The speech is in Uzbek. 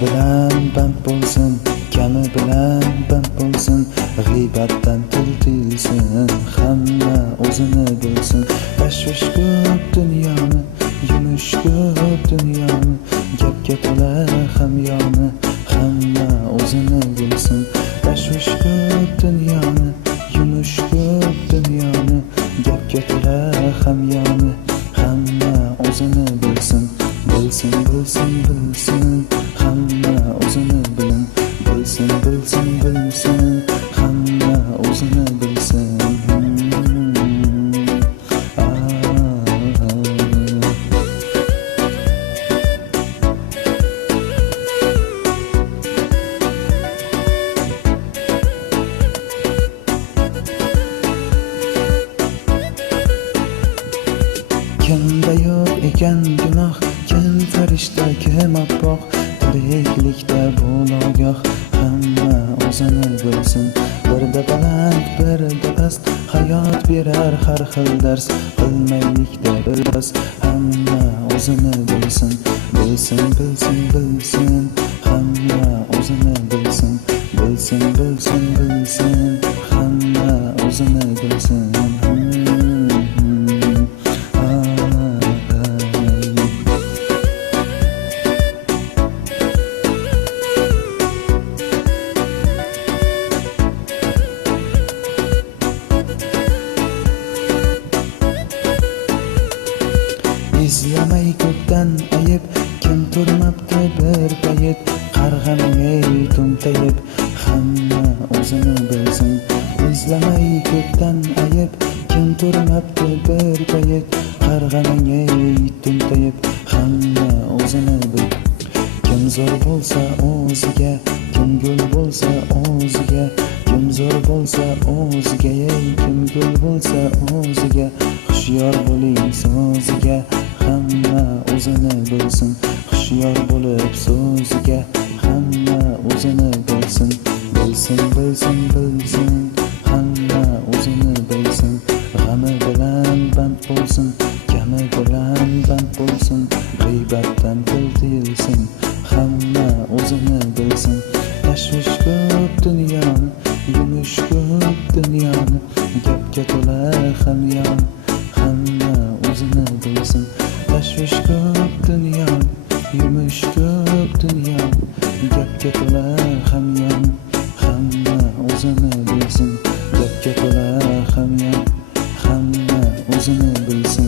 bilan band bo'lsin, kami bilan band bo'lsin, g'iybatdan til tiyilsin, hamma o'zini bilsin. Tashvish ko'p dunyoni, yumush ko'p dunyoni, gapga to'la hamyoni, hamma o'zini bilsin. Tashvish ko'p dunyoni, yumush ko'p dunyoni, gapga to'la hamyoni, hamma o'zini bilsin. Bilsin, bilsin, bilsin, hamma o'zini bilin. Bilsin, bilsin, bilsin, hamma o'zini bilsin. Kimda yo'q ekan gunoh, kim farishta, kim oppoq, tiriklikda bo'l ogoh, hamma o'zini bilsin. Birda baland, birda past, hayot berar har xil dars, bilmaylikda bilmas, hamma o'zini bilsin. Bilsin, bilsin, bilsin, hamma o'zini bilsin. Bilsin, bilsin, bilsin, hamma o'zini bilsin. Izlamay ko'kdan ayib, kim turmabdi bir payt, qarg'amang ey tumtayib, hamma o'zini bilsin. Izlamay ko'kdan ayib, kim turmabdi bir payt, qarg'amang ey tumtayib, hamma o'zini bil. Kim zo'r bo'lsa o'ziga, kim gul bo'lsa o'ziga, kim zo'r bo'lsa o'ziga, ey kim gul bo'lsa o'ziga, hushyor bo'ling so'ziga, hamma o'zini bilsin. Hushyor bo'lib so'ziga, hamma o'zini bilsin. Bilsin, bilsin, bilsin, hamma o'zini bilsin. G'ami bilan band bo'lsin, kami bilan band bo'lsin, g'iybatdan til tiyilsin, hamma o'zini bilsin. Tashvish ko'p dunyoni, yumush ko'p dunyoni, gapga to'la hamyon, hamma o'zini bilsin. Tashvish ko'p dunyoni, yumush ko'p dunyoni, gapga to'la hamyon, hamma o'zini bilsin. Gapga to'la hamyon, hamma o'zini bilsin.